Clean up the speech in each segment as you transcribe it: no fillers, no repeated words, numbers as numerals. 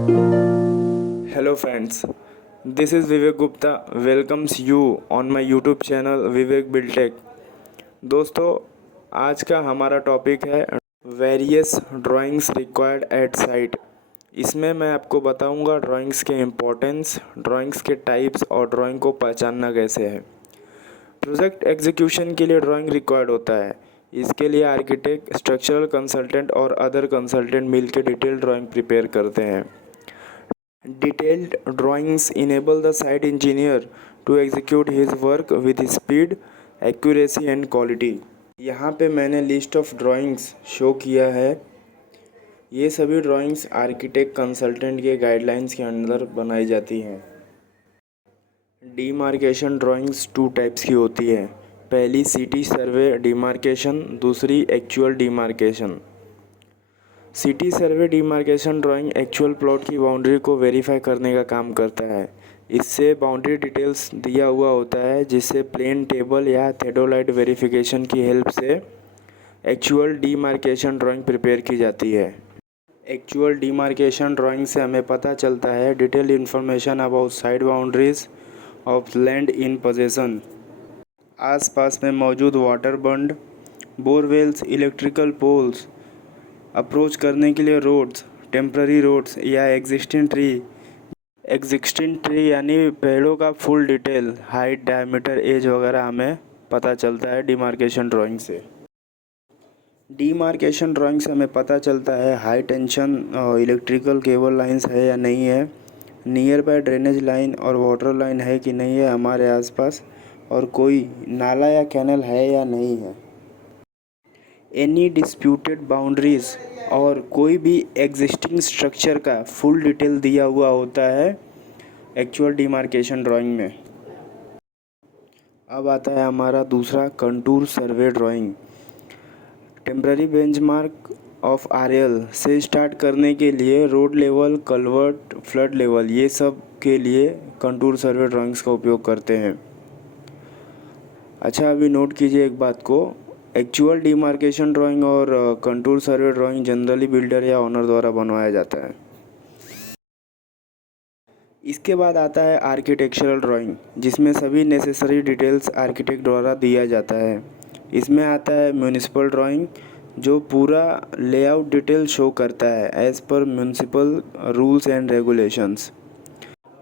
Hello friends, this is Vivek Gupta welcomes you on my YouTube channel Vivek Biltech. दोस्तों, आज का हमारा topic है various drawings required at site. इसमें मैं आपको बताऊंगा ड्राइंग्स के इम्पोर्टेंस, ड्राइंग्स के टाइप्स और ड्राइंग को पहचानना कैसे है। प्रोजेक्ट एग्जीक्यूशन के लिए ड्राइंग रिक्वायर्ड होता है। इसके लिए आर्किटेक्ट, स्ट्रक्चरल कंसल्टेंट और अदर कंसल्टेंट मिलकर डिटेल ड्राइंग प्रिपेयर करते हैं। Detailed drawings enable the site engineer to execute his work with speed, accuracy and quality। यहाँ पे मैंने लिस्ट ऑफ ड्राइंग्स शो किया है। ये सभी ड्राइंग्स आर्किटेक्ट कंसल्टेंट के गाइडलाइंस के अंदर बनाई जाती हैं। डीमार्केशन ड्राइंग्स टू टाइप्स की होती है। पहली सिटी सर्वे डीमार्केशन, दूसरी actual demarcation. City survey demarcation drawing actual plot की बाउंड्री को वेरीफाई करने का काम करता है। इससे बाउंड्री डिटेल्स दिया हुआ होता है, जिससे प्लेन टेबल या थेडोलाइट वेरिफिकेशन की हेल्प से एक्चुअल डीमार्केशन ड्राइंग प्रिपेयर की जाती है। एक्चुअल डीमार्केशन ड्राइंग से हमें पता चलता है detail information about side boundaries of land in possession, आसपास में मौजूद water bund, borewells, electrical poles, approach करने के लिए रोड्स, टेम्प्ररी रोड्स या एग्जिस्टिंग ट्री यानी पेड़ों का full detail, height, diameter, age वगैरह हमें पता चलता है डीमार्केशन ड्राइंग से। डीमार्केशन ड्राइंग से हमें पता चलता है high tension electrical cable lines है या नहीं है, नियर बाय ड्रेनेज लाइन और वाटर लाइन है कि नहीं है हमारे आसपास, और कोई नाला या कैनल है या नहीं है। एनी डिस्प्यूटेड बाउंड्रीज और कोई भी एग्जिस्टिंग स्ट्रक्चर का फुल डिटेल दिया हुआ होता है एक्चुअल डीमार्केशन ड्राइंग में। अब आता है हमारा दूसरा contour survey drawing. Temporary benchmark of RL से स्टार्ट करने के लिए road level, culvert, flood level, ये सब के लिए कंटूर सर्वे ड्राइंग्स का उपयोग करते हैं। अच्छा, अभी नोट कीजिए एक बात को, एक्चुअल डीमार्केशन ड्राइंग और कंटूर सर्वे ड्राइंग जनरली बिल्डर या ओनर द्वारा बनवाया जाता है। इसके बाद आता है आर्किटेक्चरल ड्राइंग, जिसमें सभी नेसेसरी डिटेल्स आर्किटेक्ट द्वारा दिया जाता है। इसमें आता है म्यूनिसिपल ड्राइंग, जो पूरा लेआउट डिटेल शो करता है as per municipal rules and regulations.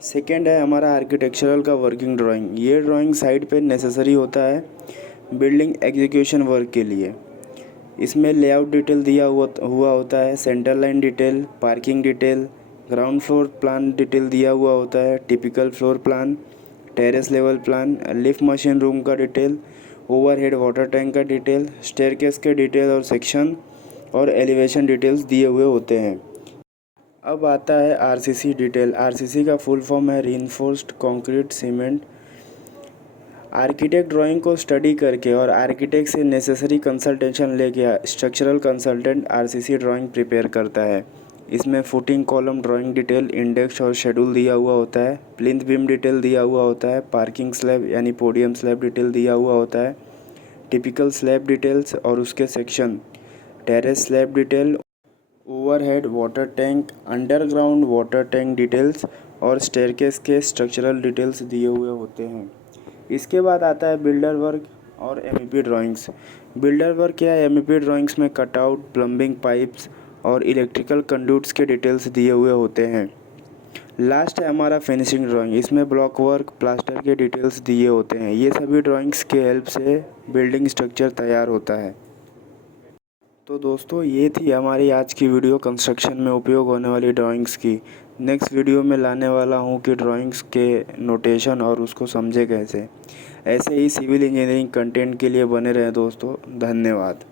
Second है हमारा आर्किटेक्चरल का वर्किंग ड्राइंग। ये ड्राइंग साइट पे नेसेसरी होता है बिल्डिंग एग्जीक्यूशन वर्क के लिए। इसमें लेआउट डिटेल दिया हुआ होता है, centre line detail, parking detail, ground floor plan detail दिया हुआ होता है, typical floor plan, terrace level plan, lift machine room का डिटेल, ओवरहेड वाटर टैंक का डिटेल, स्टेयरकेस के डिटेल और सेक्शन और एलिवेशन डिटेल्स दिए हुए होते हैं। अब आता है आरसीसी डिटेल। आरसीसी का फुल फॉर्म है reinforced concrete cement. Architect drawing को स्टडी करके और आर्किटेक्ट से नेसेसरी कंसल्टेशन लेके structural consultant RCC drawing prepare करता है। इसमें footing column drawing detail, index और शेड्यूल दिया हुआ होता है, प्लिंथ बीम डिटेल दिया हुआ होता है, पार्किंग स्लैब यानी पोडियम स्लैब डिटेल दिया हुआ होता है, टिपिकल स्लैब डिटेल्स और उसके section, terrace slab detail, overhead water tank, underground water tank details और स्टेयरकेस के स्ट्रक्चरल डिटेल्स दिए हुए होते हैं। इसके बाद आता है बिल्डर वर्क और एमईपी ड्राइंग्स। बिल्डर वर्क या एमईपी ड्राइंग्स में कटआउट, प्लम्बिंग पाइप्स और इलेक्ट्रिकल कंड्यूट्स के डिटेल्स दिए हुए होते हैं। लास्ट है हमारा फिनिशिंग ड्राइंग। इसमें ब्लॉक वर्क, प्लास्टर के डिटेल्स दिए होते हैं। ये सभी ड्राइंग्स के हेल्प से बिल्डिंग स्ट्रक्चर तैयार होता है। तो दोस्तों, ये थी हमारी आज की वीडियो कंस्ट्रक्शन में उपयोग होने वाली ड्राइंग्स की। नेक्स्ट वीडियो में लाने वाला हूँ कि ड्राइंग्स के नोटेशन और उसको समझे कैसे। ऐसे ही सिविल इंजीनियरिंग कंटेंट के लिए बने रहें दोस्तों। धन्यवाद।